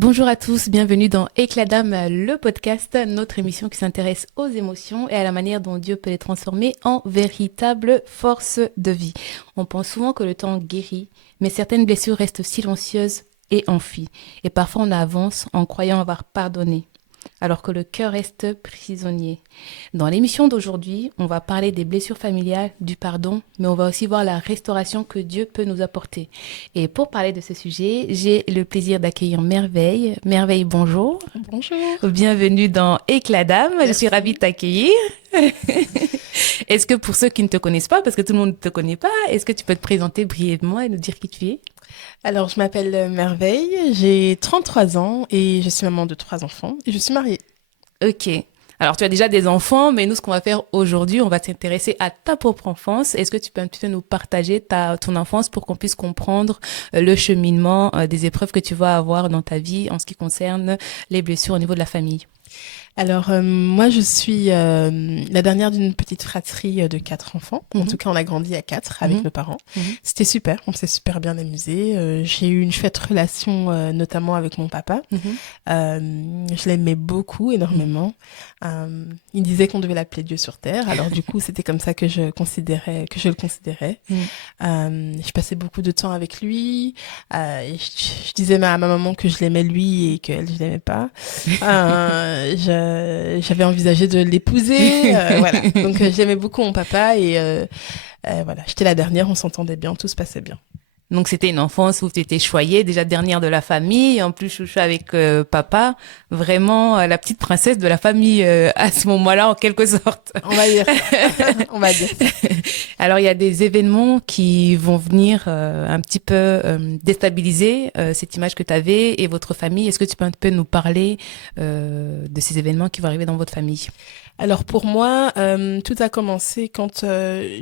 Bonjour à tous, bienvenue dans Éclat d'âme, le podcast, notre émission qui s'intéresse aux émotions et à la manière dont Dieu peut les transformer en véritable force de vie. On pense souvent que le temps guérit, mais certaines blessures restent silencieuses et enfuies. Et parfois on avance en croyant avoir pardonné, alors que le cœur reste prisonnier. Dans l'émission d'aujourd'hui, on va parler des blessures familiales, du pardon, mais on va aussi voir la restauration que Dieu peut nous apporter. Et pour parler de ce sujet, j'ai le plaisir d'accueillir Merveille. Merveille, bonjour. Bonjour. Bienvenue dans Éclat d'âme. Je suis ravie de Merci. t'accueillir. Est-ce que pour ceux qui ne te connaissent pas, parce que tout le monde ne te connaît pas, est-ce que tu peux te présenter brièvement et nous dire qui tu es? Alors, je m'appelle Merveille, j'ai 33 ans et je suis maman de 3 enfants et je suis mariée. Ok. Alors, tu as déjà des enfants, mais nous, ce qu'on va faire aujourd'hui, on va s'intéresser à ta propre enfance. Est-ce que tu peux un petit peu nous partager ton enfance pour qu'on puisse comprendre le cheminement des épreuves que tu vas avoir dans ta vie en ce qui concerne les blessures au niveau de la famille? Alors, moi, je suis la dernière d'une petite fratrie de 4 enfants. En Mhm, tout cas, on a grandi à 4 avec mhm, nos parents. mhm, C'était super, on s'est super bien amusés. J'ai eu une chouette relation, notamment avec mon papa. mhm, Je l'aimais beaucoup, énormément. Il disait qu'on devait l'appeler Dieu sur terre. Alors, du coup, c'était comme ça que je le considérais. mhm. Je passais beaucoup de temps avec lui. Et je disais à ma maman que je l'aimais lui et qu'elle, je l'aimais pas. J'avais envisagé de l'épouser. Voilà. Donc, j'aimais beaucoup mon papa et voilà. J'étais la dernière, on s'entendait bien, tout se passait bien. Donc, c'était une enfance où tu étais choyée, déjà dernière de la famille, en plus chouchou avec papa, vraiment la petite princesse de la famille à ce moment-là, en quelque sorte. On va dire ça. On va dire ça. Alors, il y a des événements qui vont venir un petit peu déstabiliser cette image que tu avais et votre famille. Est-ce que tu peux un peu nous parler de ces événements qui vont arriver dans votre famille? Alors pour moi, tout a commencé quand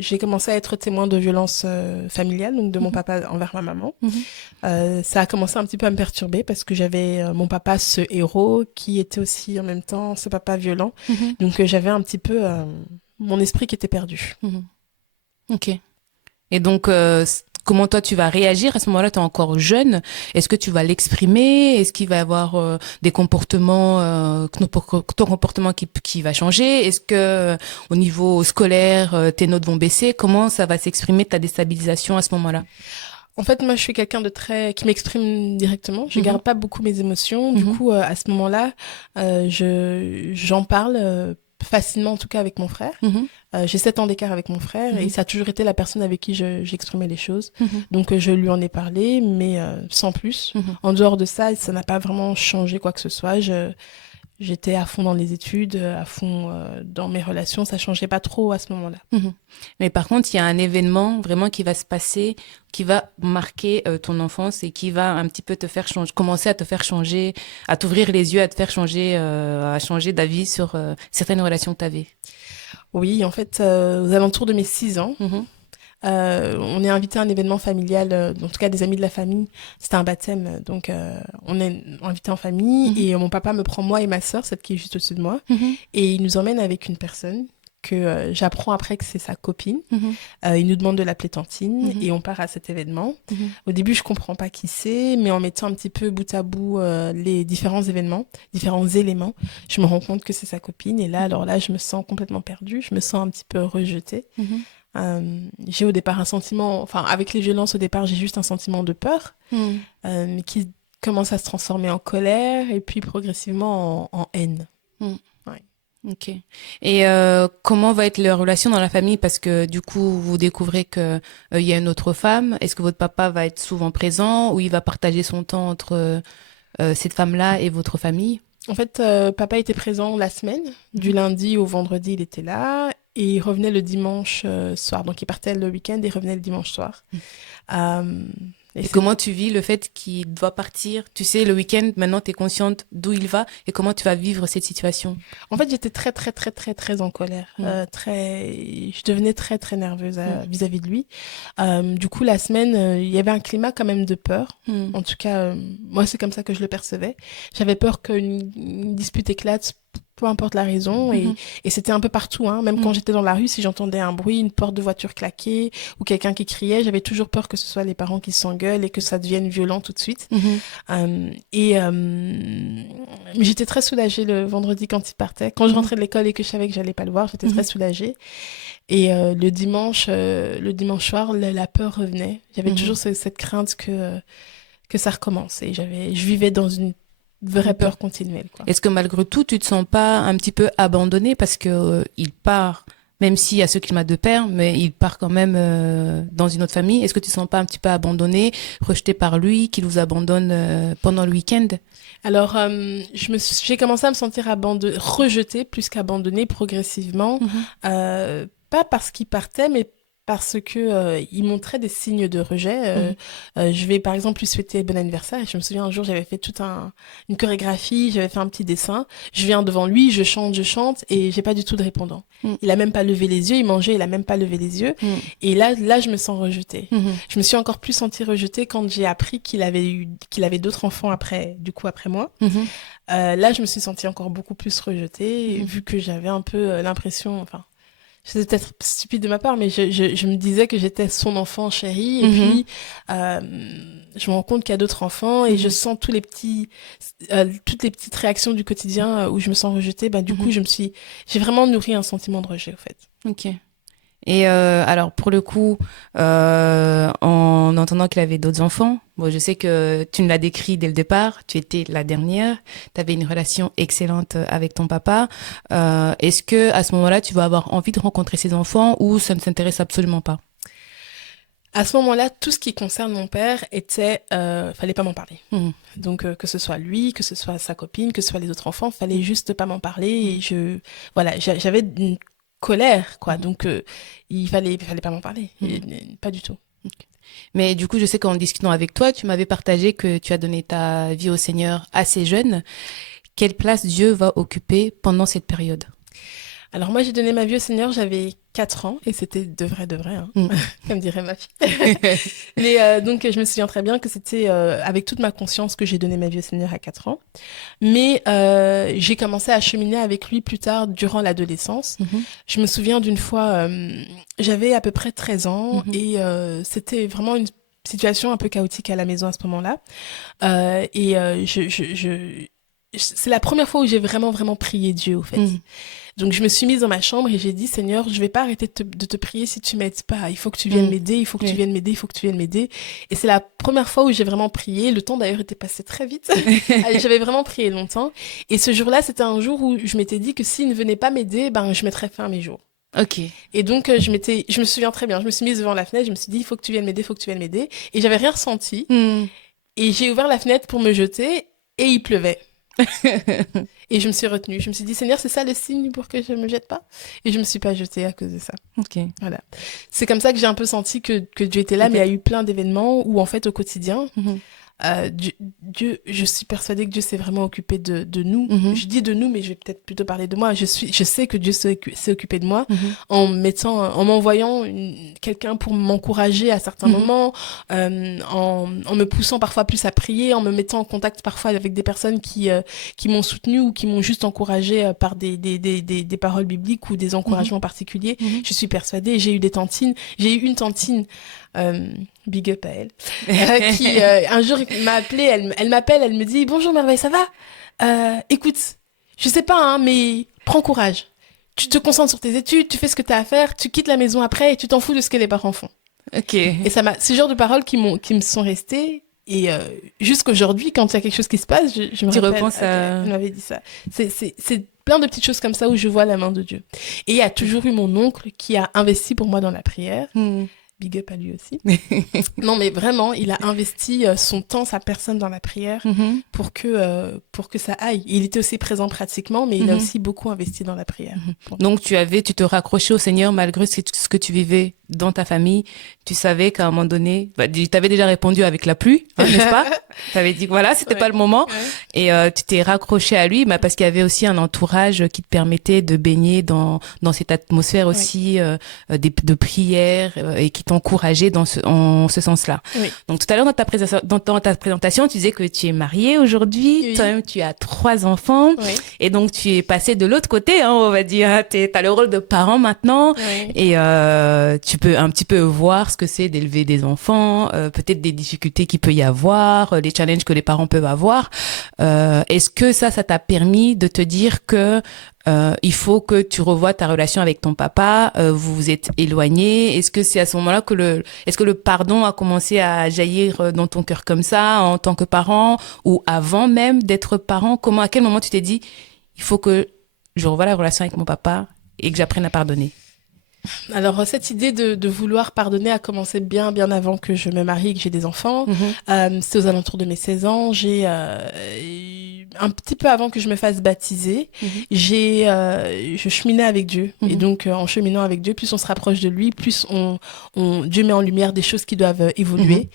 j'ai commencé à être témoin de violences familiales, donc de mon Mhm, papa envers ma maman. mhm, Ça a commencé un petit peu à me perturber parce que j'avais mon papa, ce héros, qui était aussi en même temps ce papa violent. mhm, Donc j'avais un petit peu mon esprit qui était perdu. mhm. Ok. Et donc, comment toi tu vas réagir à ce moment-là? Tu es encore jeune. Est-ce que tu vas l'exprimer? Est-ce qu'il va y avoir des comportements, ton comportement qui va changer? Est-ce que au niveau scolaire, tes notes vont baisser? Comment ça va s'exprimer ta déstabilisation à ce moment-là? En fait, moi, je suis quelqu'un de très qui m'exprime directement. Je Mhm, garde pas beaucoup mes émotions. Du mhm, coup, à ce moment-là, j'en parle facilement, en tout cas, avec mon frère. mhm, J'ai 7 ans d'écart avec mon frère et mhm, ça a toujours été la personne avec qui j'exprimais les choses. mhm, Donc, je lui en ai parlé, mais sans plus. mhm, En dehors de ça, ça n'a pas vraiment changé quoi que ce soit. J'étais à fond dans les études, à fond dans mes relations. Ça changeait pas trop à ce moment-là. mhm. Mais par contre, il y a un événement vraiment qui va se passer, qui va marquer ton enfance et qui va un petit peu te faire changer, commencer à te faire changer, à t'ouvrir les yeux, à te faire changer, à changer d'avis sur certaines relations que tu avais. Oui, en fait, aux alentours de mes 6 ans, Mhm, on est invité à un événement familial, en tout cas des amis de la famille. C'était un baptême, donc on est invité en famille mhm, et mon papa me prend moi et ma sœur, celle qui est juste au-dessus de moi, mhm, et il nous emmène avec une personne que j'apprends après que c'est sa copine. mhm, Il nous demande de l'appeler Tantine mhm, et on part à cet événement. mhm, Au début, je comprends pas qui c'est, mais en mettant un petit peu bout à bout les différents événements, différents éléments, je me rends compte que c'est sa copine. Et là, mhm, alors là, je me sens complètement perdue, je me sens un petit peu rejetée. mhm, J'ai au départ un sentiment, enfin avec les violences au départ j'ai juste un sentiment de peur, mhm, mais qui commence à se transformer en colère et puis progressivement en haine. mhm. Ouais. Ok. Et comment va être leur relation dans la famille? Parce que du coup, vous découvrez que il y a une autre femme. Est-ce que votre papa va être souvent présent ou il va partager son temps entre cette femme-là et votre famille? En fait, papa était présent la semaine, du Mhm. lundi au vendredi il était là et il revenait le dimanche soir. Donc il partait le week-end et il revenait le dimanche soir. Euh, et Et c'est comment tu vis le fait qu'il doit partir? Tu sais, le week-end, maintenant, tu es consciente d'où il va et comment tu vas vivre cette situation? En fait, j'étais très, très, très, très, très en colère. Mhm. Je devenais très, très nerveuse Mhm. vis-à-vis de lui. Du coup, la semaine, il y avait un climat quand même de peur. Mhm. En tout cas, moi, c'est comme ça que je le percevais. J'avais peur qu'une une dispute éclate peu importe la raison. Et c'était un peu partout, hein. Même quand j'étais dans la rue, si j'entendais un bruit, une porte de voiture claquer ou quelqu'un qui criait, j'avais toujours peur que ce soit les parents qui s'engueulent et que ça devienne violent tout de suite. Mais j'étais très soulagée le vendredi quand il partait. Quand je rentrais de l'école et que je savais que j'allais pas le voir, j'étais très soulagée. Et le dimanche soir, la peur revenait. J'avais toujours cette crainte que ça recommence. Et je vivais dans une vraie peur continuelle, quoi. Est-ce que malgré tout, tu te sens pas un petit peu abandonnée parce que il part, même s'il y a ce climat de père, mais il part quand même dans une autre famille. Est-ce que tu te sens pas un petit peu abandonnée, rejetée par lui, qu'il vous abandonne pendant le week-end? Alors, j'ai commencé à me sentir rejetée plus qu'abandonnée progressivement. Pas parce qu'il partait, mais parce que il montrait des signes de rejet. Je vais par exemple lui souhaiter bon anniversaire. Et je me souviens un jour, j'avais fait une chorégraphie, j'avais fait un petit dessin. Je viens devant lui, je chante, et j'ai pas du tout de répondant. Il a même pas levé les yeux, il mangeait, il a même pas levé les yeux. Et là, je me sens rejetée. Je me suis encore plus sentie rejetée quand j'ai appris qu'il avait d'autres enfants après moi. Là, je me suis sentie encore beaucoup plus rejetée, vu que j'avais un peu l'impression, enfin, c'était peut-être stupide de ma part, mais je me disais que j'étais son enfant chéri. Et puis, je me rends compte qu'il y a d'autres enfants et je sens toutes les petites réactions du quotidien où je me sens rejetée. Du coup, j'ai vraiment nourri un sentiment de rejet, au fait. Ok. Et alors, pour le coup, en entendant qu'il avait d'autres enfants, bon, je sais que tu me l'as décrit dès le départ, tu étais la dernière, tu avais une relation excellente avec ton papa. Est-ce que à ce moment-là, tu vas avoir envie de rencontrer ses enfants ou ça ne s'intéresse absolument pas? À ce moment-là, tout ce qui concerne mon père fallait pas m'en parler. Donc, que ce soit lui, que ce soit sa copine, que ce soit les autres enfants, fallait juste pas m'en parler. Et j'avais une colère, quoi. Donc, il fallait pas m'en parler. Pas du tout. Mais du coup, je sais qu'en discutant avec toi, tu m'avais partagé que tu as donné ta vie au Seigneur assez jeune. Quelle place Dieu va occuper pendant cette période? Alors moi, j'ai donné ma vie au Seigneur, j'avais 4 ans, et c'était de vrai, hein, comme dirait ma fille. Mais donc, je me souviens très bien que c'était avec toute ma conscience que j'ai donné ma vie au Seigneur à 4 ans. Mais j'ai commencé à cheminer avec lui plus tard, durant l'adolescence. Je me souviens d'une fois, j'avais à peu près 13 ans, et c'était vraiment une situation un peu chaotique à la maison à ce moment-là. C'est la première fois où j'ai vraiment, vraiment prié Dieu, au fait. Donc, je me suis mise dans ma chambre et j'ai dit, Seigneur, je vais pas arrêter de te prier si tu m'aides pas. Il faut que tu viennes m'aider, il faut que tu viennes m'aider, il faut que tu viennes m'aider. Et c'est la première fois où j'ai vraiment prié. Le temps, d'ailleurs, était passé très vite. J'avais vraiment prié longtemps. Et ce jour-là, c'était un jour où je m'étais dit que s'il ne venait pas m'aider, je mettrais fin à mes jours. Ok. Et donc, je me souviens très bien, je me suis mise devant la fenêtre, je me suis dit, il faut que tu viennes m'aider, il faut que tu viennes m'aider. Et j'avais rien ressenti. Et j'ai ouvert la fenêtre pour me jeter et il pleuvait. Et je me suis retenue. Je me suis dit, Seigneur, c'est ça le signe pour que je me jette pas? Et je me suis pas jetée à cause de ça. Ok. Voilà. C'est comme ça que j'ai un peu senti que Dieu était là, mais il y a eu plein d'événements où, en fait, au quotidien, Dieu, je suis persuadée que Dieu s'est vraiment occupé de nous. Je dis de nous, mais je vais peut-être plutôt parler de moi. Je sais que Dieu s'est occupé de moi en m'envoyant quelqu'un pour m'encourager à certains moments, en me poussant parfois plus à prier, en me mettant en contact parfois avec des personnes qui m'ont soutenue ou qui m'ont juste encouragée par des paroles bibliques ou des encouragements particuliers. Je suis persuadée. J'ai eu une tantine, big up à elle, qui un jour m'a appelée, elle m'appelle, elle me dit bonjour Merveille, ça va? Écoute, je sais pas, hein, mais prends courage. Tu te concentres sur tes études, tu fais ce que tu as à faire, tu quittes la maison après et tu t'en fous de ce que les parents font. Ok. Et c'est le genre de paroles qui me sont restées. Et jusqu'aujourd'hui, quand il y a quelque chose qui se passe, je me rappelle. Repenses à... Elle m'avait dit ça. C'est plein de petites choses comme ça où je vois la main de Dieu. Et il y a toujours eu mon oncle qui a investi pour moi dans la prière. Big up à lui aussi. Non, mais vraiment, il a investi son temps, sa personne dans la prière pour que ça aille. Il était aussi présent pratiquement, mais il a aussi beaucoup investi dans la prière. Donc, tu te raccrochais au Seigneur malgré ce que tu vivais dans ta famille, tu savais qu'à un moment donné, tu avais déjà répondu avec la pluie, n'est-ce pas? Tu avais dit que voilà, c'était pas le moment. Et tu t'es raccroché à lui, parce qu'il y avait aussi un entourage qui te permettait de baigner dans cette atmosphère aussi de prière et qui t'encourageait en ce sens-là. Oui. Donc tout à l'heure, dans ta présentation, tu disais que tu es mariée aujourd'hui, oui. Toi-même tu as 3 enfants, oui. Et donc tu es passée de l'autre côté, on va dire. T'as le rôle de parent maintenant, oui. Et tu peux un petit peu voir ce que c'est d'élever des enfants, peut-être des difficultés qu'il peut y avoir, les challenges que les parents peuvent avoir. Est-ce que ça t'a permis de te dire que il faut que tu revoies ta relation avec ton papa, vous vous êtes éloignés? Est-ce que c'est à ce moment-là que le pardon a commencé à jaillir dans ton cœur comme ça, en tant que parent, ou avant même d'être parent? À quel moment tu t'es dit, il faut que je revoie la relation avec mon papa et que j'apprenne à pardonner? Alors, cette idée de vouloir pardonner a commencé bien avant que je me marie et que j'ai des enfants. C'était aux alentours de mes 16 ans. Un petit peu avant que je me fasse baptiser, je cheminais avec Dieu. Et donc, en cheminant avec Dieu, plus on se rapproche de lui, plus Dieu met en lumière des choses qui doivent évoluer.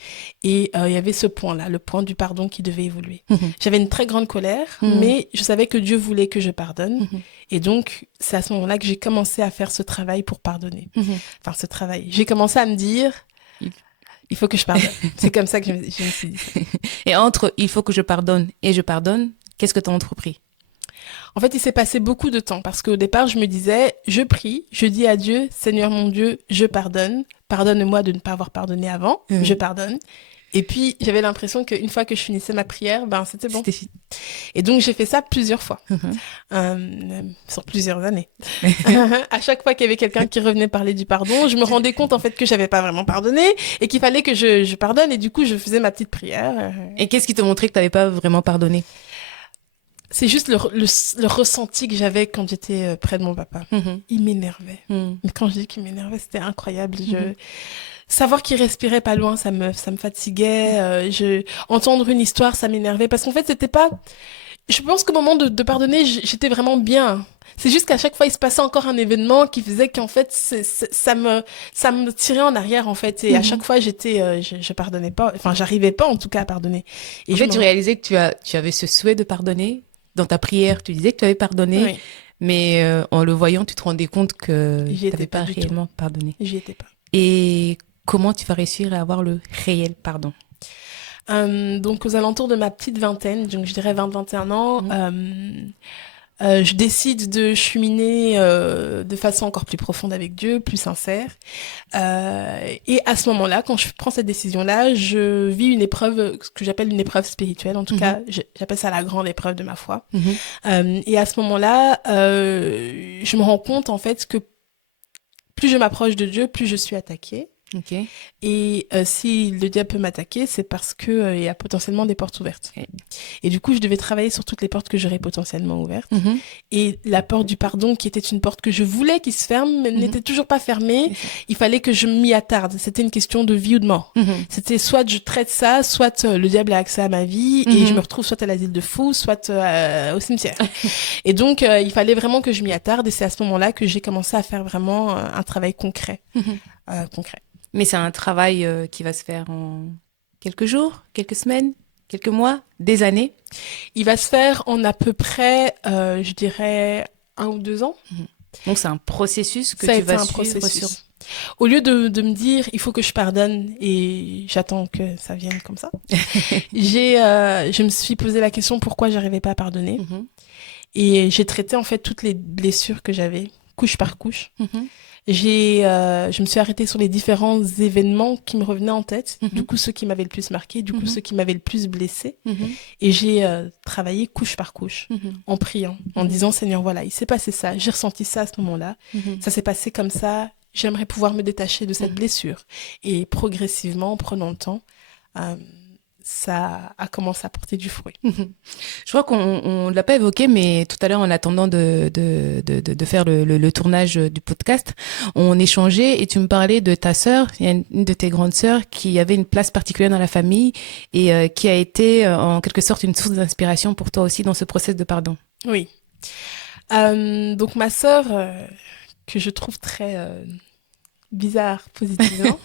Et il y avait ce point-là, le point du pardon qui devait évoluer. J'avais une très grande colère, mais je savais que Dieu voulait que je pardonne. Et donc, c'est à ce moment-là que j'ai commencé à faire ce travail pour pardonner. Enfin, ce travail. J'ai commencé à me dire, il faut que je pardonne. C'est comme ça que je me suis dit. Et entre il faut que je pardonne et je pardonne, qu'est-ce que tu as entrepris? En fait, il s'est passé beaucoup de temps parce qu'au départ, je me disais, je prie, je dis à Dieu, Seigneur mon Dieu, je pardonne. Pardonne-moi de ne pas avoir pardonné avant. Je pardonne. Et puis, j'avais l'impression qu'une fois que je finissais ma prière, c'était bon. C'était fini. Et donc, j'ai fait ça plusieurs fois, sur plusieurs années. À chaque fois qu'il y avait quelqu'un qui revenait parler du pardon, je me rendais compte, en fait, que j'avais pas vraiment pardonné et qu'il fallait que je pardonne. Et du coup, je faisais ma petite prière. Et qu'est-ce qui te montrait que tu n'avais pas vraiment pardonné? C'est juste le ressenti que j'avais quand j'étais près de mon papa. Il m'énervait. Mais quand je dis qu'il m'énervait, c'était incroyable. Savoir qu'il respirait pas loin, ça me fatiguait. Entendre une histoire, ça m'énervait. Parce qu'en fait, c'était pas... Je pense qu'au moment de pardonner, j'étais vraiment bien. C'est juste qu'à chaque fois, il se passait encore un événement qui faisait qu'en fait, ça me tirait en arrière, en fait. Et à chaque fois, je pardonnais pas. Enfin, j'arrivais pas, en tout cas, à pardonner. Et en fait, tu réalisais que tu avais ce souhait de pardonner. Dans ta prière, tu disais que tu avais pardonné. Oui. Mais en le voyant, tu te rendais compte que tu n'avais pas réellement pardonné. J'y étais pas. Et comment tu vas réussir à avoir le réel pardon? Donc, aux alentours de ma petite vingtaine, donc je dirais 20-21 ans, je décide de cheminer de façon encore plus profonde avec Dieu, plus sincère. Et à ce moment-là, quand je prends cette décision-là, je vis une épreuve, ce que j'appelle une épreuve spirituelle. En tout cas, j'appelle ça la grande épreuve de ma foi. Et à ce moment-là, je me rends compte, en fait, que plus je m'approche de Dieu, plus je suis attaquée. Okay. Et si le diable peut m'attaquer, c'est parce que il y a potentiellement des portes ouvertes. Okay. Et du coup, je devais travailler sur toutes les portes que j'aurais potentiellement ouvertes. Et la porte du pardon, qui était une porte que je voulais qu'il se ferme, mais n'était toujours pas fermée. Il fallait que je m'y attarde. C'était une question de vie ou de mort. C'était soit je traite ça, soit le diable a accès à ma vie et je me retrouve soit à l'asile de fous, soit au cimetière. Et donc, il fallait vraiment que je m'y attarde. Et c'est à ce moment-là que j'ai commencé à faire vraiment un travail concret. Concret. Mais c'est un travail qui va se faire en quelques jours, quelques semaines, quelques mois, des années? Il va se faire en à peu près, je dirais, 1 ou 2 ans. Donc c'est un processus que tu vas suivre sur... Au lieu de me dire, il faut que je pardonne et j'attends que ça vienne comme ça, je me suis posé la question pourquoi j'arrivais pas à pardonner. Et j'ai traité en fait toutes les blessures que j'avais, couche par couche. Je me suis arrêtée sur les différents événements qui me revenaient en tête, du coup ceux qui m'avaient le plus marqué, du coup ceux qui m'avaient le plus blessée. Et j'ai travaillé couche par couche, en priant, en disant Seigneur, voilà, il s'est passé ça, j'ai ressenti ça à ce moment-là, ça s'est passé comme ça, j'aimerais pouvoir me détacher de cette blessure. Et progressivement, en prenant le temps, ça a commencé à porter du fruit. Je crois qu'on ne l'a pas évoqué, mais tout à l'heure, en attendant de faire le tournage du podcast, on échangeait et tu me parlais de ta sœur, il y a une de tes grandes sœurs qui avait une place particulière dans la famille et qui a été en quelque sorte une source d'inspiration pour toi aussi dans ce processus de pardon. Oui. Donc ma sœur, que je trouve très bizarre positivement.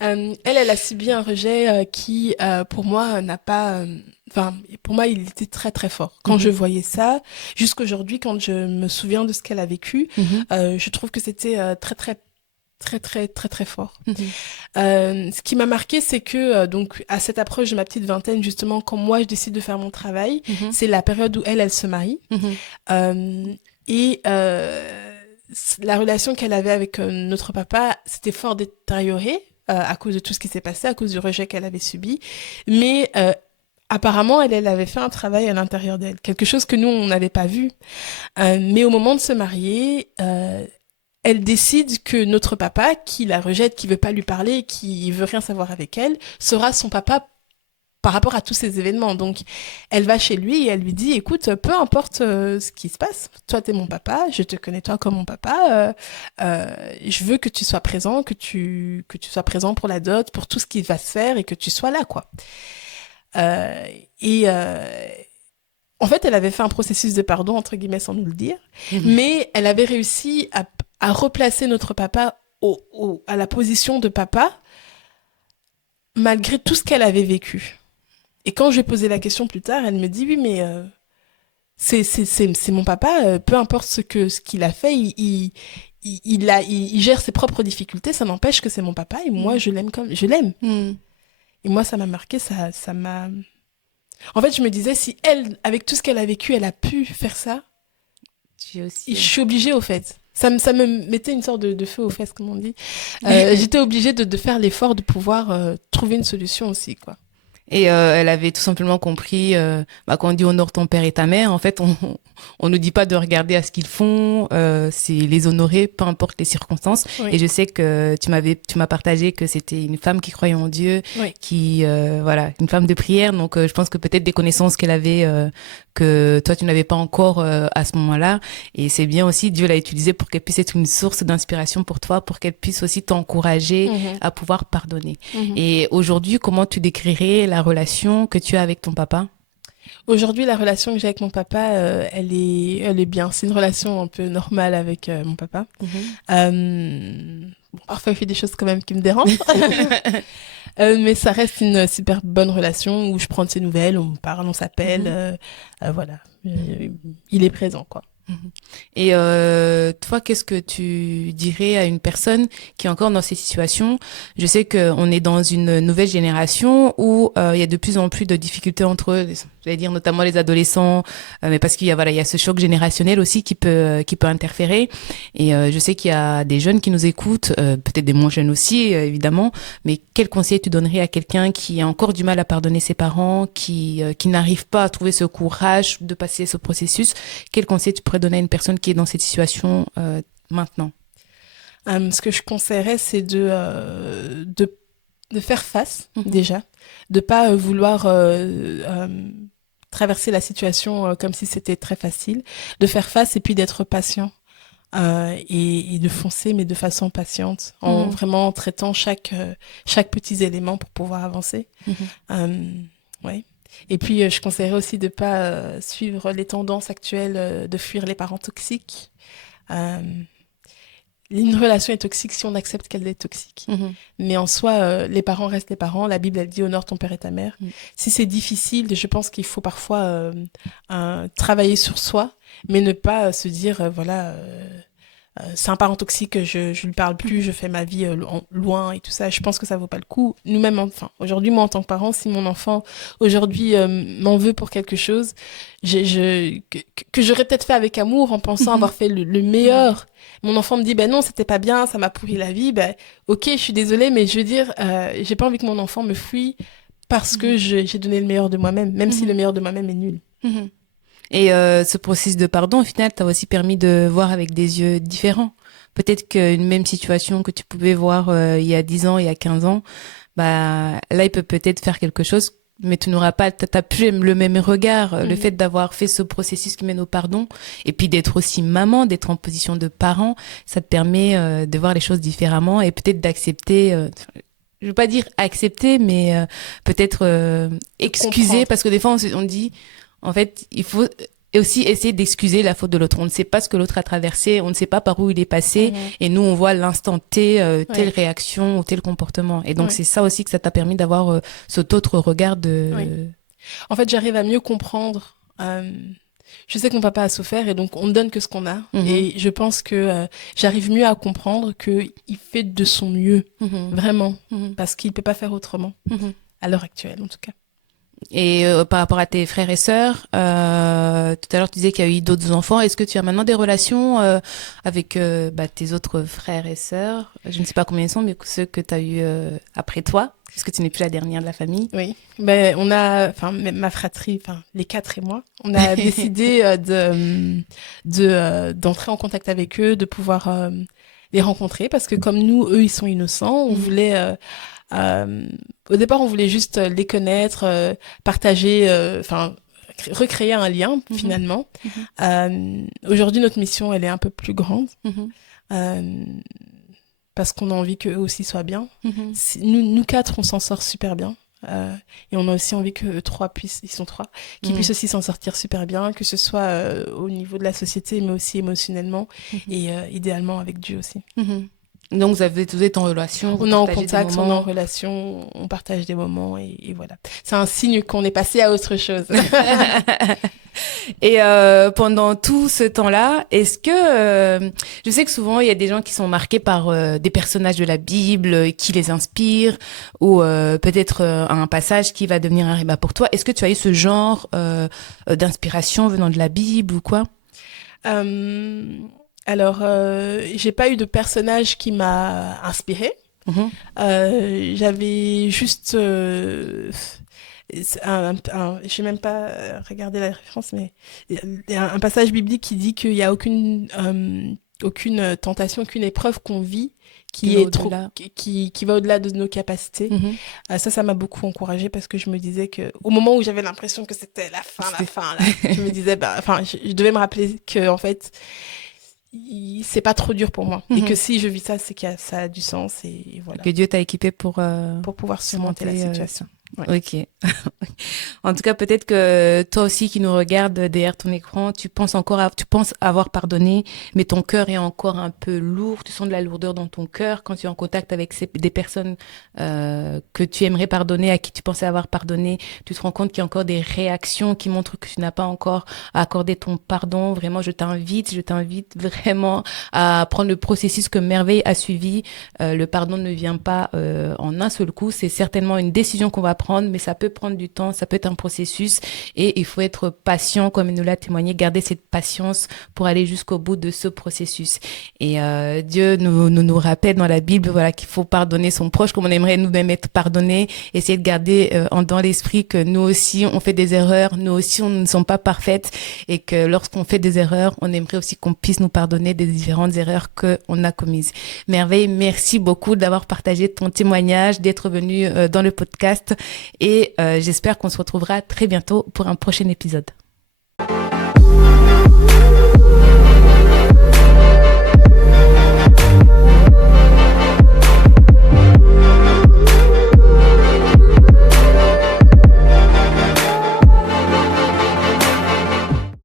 Elle a subi un rejet qui, pour moi, n'a pas... Enfin, pour moi, il était très, très fort. Quand je voyais ça, jusqu'aujourd'hui, quand je me souviens de ce qu'elle a vécu, je trouve que c'était très, très, très, très, très, très fort. Ce qui m'a marqué, c'est que, donc, à cette approche de ma petite vingtaine, justement, quand moi, je décide de faire mon travail, c'est la période où elle se marie. Et la relation qu'elle avait avec notre papa, c'était fort détérioré à cause de tout ce qui s'est passé, à cause du rejet qu'elle avait subi. Mais apparemment, elle avait fait un travail à l'intérieur d'elle, quelque chose que nous, on n'avait pas vu. Mais au moment de se marier, elle décide que notre papa, qui la rejette, qui veut pas lui parler, qui veut rien savoir avec elle, sera son papa par rapport à tous ces événements. Donc, elle va chez lui et elle lui dit, écoute, peu importe ce qui se passe, toi, t'es mon papa, je te connais toi comme mon papa, je veux que tu sois présent, que tu sois présent pour la dot, pour tout ce qui va se faire et que tu sois là, quoi. Et en fait, elle avait fait un processus de pardon, entre guillemets, sans nous le dire, mais elle avait réussi à replacer notre papa à la position de papa, malgré tout ce qu'elle avait vécu. Et quand je lui ai posé la question plus tard, elle me dit, oui, mais c'est mon papa, peu importe ce qu'il a fait, il gère ses propres difficultés, ça n'empêche que c'est mon papa, et moi, je l'aime comme je l'aime. Et moi, ça m'a marqué, ça m'a... En fait, je me disais, si elle, avec tout ce qu'elle a vécu, elle a pu faire ça, je suis obligée, au fait. Ça me mettait une sorte de feu aux fesses, comme on dit. J'étais obligée de faire l'effort de pouvoir trouver une solution aussi, quoi. Et elle avait tout simplement compris, quand on dit honore ton père et ta mère, en fait, on nous dit pas de regarder à ce qu'ils font, c'est les honorer, peu importe les circonstances. Oui. Et je sais que tu m'as partagé que c'était une femme qui croyait en Dieu, oui. Qui, voilà, une femme de prière. Donc, je pense que peut-être des connaissances qu'elle avait, que toi, tu n'avais pas encore à ce moment-là. Et c'est bien aussi, Dieu l'a utilisé pour qu'elle puisse être une source d'inspiration pour toi, pour qu'elle puisse aussi t'encourager à pouvoir pardonner. Et aujourd'hui, comment tu décrirais la relation que tu as avec ton papa? Aujourd'hui, la relation que j'ai avec mon papa, elle est bien. C'est une relation un peu normale avec mon papa. Bon, parfois, il fait des choses quand même qui me dérangent. Mais ça reste une super bonne relation où je prends de ses nouvelles, on parle, on s'appelle. Voilà. Il est présent, quoi. Et toi, qu'est-ce que tu dirais à une personne qui est encore dans ces situations? Je sais qu'on est dans une nouvelle génération où il y a de plus en plus de difficultés entre eux, j'allais dire notamment les adolescents, mais parce qu'il y a il y a ce choc générationnel aussi qui peut interférer. Et je sais qu'il y a des jeunes qui nous écoutent, peut-être des moins jeunes aussi, évidemment. Mais quel conseil tu donnerais à quelqu'un qui a encore du mal à pardonner ses parents, qui n'arrive pas à trouver ce courage de passer ce processus? Quel conseil tu pourrais donner à une personne qui est dans cette situation maintenant? Ce que je conseillerais, c'est de faire face, déjà, de pas vouloir traverser la situation comme si c'était très facile, de faire face et puis d'être patient et de foncer, mais de façon patiente, en vraiment traitant chaque petit élément pour pouvoir avancer. Ouais. Et puis, je conseillerais aussi de pas suivre les tendances actuelles de fuir les parents toxiques. Une relation est toxique si on accepte qu'elle est toxique. Mais en soi, les parents restent les parents. La Bible, elle dit honore ton père et ta mère. Si c'est difficile, je pense qu'il faut parfois travailler sur soi, mais ne pas se dire, voilà... c'est un parent toxique, je lui parle plus, je fais ma vie loin et tout ça. Je pense que ça vaut pas le coup. Nous-mêmes, enfin, aujourd'hui, moi, en tant que parent, si mon enfant, aujourd'hui, m'en veut pour quelque chose, que j'aurais peut-être fait avec amour en pensant avoir fait le meilleur. Mon enfant me dit, ben non, c'était pas bien, ça m'a pourri la vie. Ben, ok, je suis désolée, mais je veux dire, j'ai pas envie que mon enfant me fuit parce que j'ai donné le meilleur de moi-même, même si le meilleur de moi-même est nul. Et ce processus de pardon, au final, t'a aussi permis de voir avec des yeux différents. Peut-être qu'une même situation que tu pouvais voir il y a 10 ans, il y a 15 ans, bah là, il peut peut-être faire quelque chose, mais tu n'auras pas, t'as plus le même regard. Le fait d'avoir fait ce processus qui mène au pardon, et puis d'être aussi maman, d'être en position de parent, ça te permet de voir les choses différemment et peut-être d'accepter... je veux pas dire accepter, mais peut-être excuser, parce que des fois, on dit... En fait, il faut Et aussi essayer d'excuser la faute de l'autre. On ne sait pas ce que l'autre a traversé, on ne sait pas par où il est passé, et nous on voit l'instant T, telle réaction ou tel comportement. Et donc c'est ça aussi que ça t'a permis d'avoir cet autre regard de... En fait, j'arrive à mieux comprendre. Je sais que mon papa a souffert et donc on ne donne que ce qu'on a. Et je pense que j'arrive mieux à comprendre qu'il fait de son mieux, vraiment, parce qu'il ne peut pas faire autrement, à l'heure actuelle en tout cas. Et par rapport à tes frères et sœurs, tout à l'heure tu disais qu'il y a eu d'autres enfants. Est-ce que tu as maintenant des relations avec tes autres frères et sœurs? Je ne sais pas combien ils sont, mais ceux que tu as eu après toi, puisque tu n'es plus la dernière de la famille. Oui, on a, ma fratrie, les 4 et moi, on a décidé d'entrer en contact avec eux, de pouvoir les rencontrer, parce que comme nous, eux, ils sont innocents, on voulait... au départ, on voulait juste les connaître, partager, recréer un lien finalement. Aujourd'hui, notre mission, elle est un peu plus grande parce qu'on a envie qu'eux aussi soient bien. Nous 4, on s'en sort super bien. Et on a aussi envie que ils sont 3, qu'ils puissent aussi s'en sortir super bien, que ce soit au niveau de la société, mais aussi émotionnellement et idéalement avec Dieu aussi. Donc, vous êtes en relation. On est en contact, on est en relation, on partage des moments et voilà. C'est un signe qu'on est passé à autre chose. Et pendant tout ce temps-là, est-ce que... je sais que souvent, il y a des gens qui sont marqués par des personnages de la Bible qui les inspirent ou peut-être un passage qui va devenir un réma pour toi. Est-ce que tu as eu ce genre d'inspiration venant de la Bible ou quoi? Alors, j'ai pas eu de personnage qui m'a inspirée. J'avais juste... j'ai même pas regardé la référence, mais il y a un passage biblique qui dit qu'il y a aucune tentation, aucune épreuve qu'on vit qui va au-delà de nos capacités. Ça m'a beaucoup encouragée parce que je me disais que au moment où j'avais l'impression que c'était la fin, là, je me disais, je devais me rappeler que en fait, c'est pas trop dur pour moi et que si je vis ça, c'est que ça a du sens et voilà. Que Dieu t'a équipé pour pouvoir surmonter la situation. Ouais. Ok. En tout cas, peut-être que toi aussi qui nous regardes derrière ton écran, tu penses avoir pardonné, mais ton cœur est encore un peu lourd. Tu sens de la lourdeur dans ton cœur quand tu es en contact avec des personnes que tu aimerais pardonner, à qui tu pensais avoir pardonné. Tu te rends compte qu'il y a encore des réactions qui montrent que tu n'as pas encore accordé ton pardon. Vraiment, je t'invite vraiment à prendre le processus que Merveille a suivi. Le pardon ne vient pas en un seul coup. C'est certainement une décision qu'on va prendre, mais ça peut prendre du temps, ça peut être un processus et il faut être patient, comme il nous l'a témoigné, garder cette patience pour aller jusqu'au bout de ce processus. Et Dieu nous rappelle dans la Bible, voilà, qu'il faut pardonner son proche comme on aimerait nous-mêmes être pardonnés, essayer de garder dans l'esprit que nous aussi on fait des erreurs, nous aussi on ne sommes pas parfaites et que lorsqu'on fait des erreurs, on aimerait aussi qu'on puisse nous pardonner des différentes erreurs qu'on a commises. Merveille, merci beaucoup d'avoir partagé ton témoignage, d'être venu dans le podcast. Et j'espère qu'on se retrouvera très bientôt pour un prochain épisode.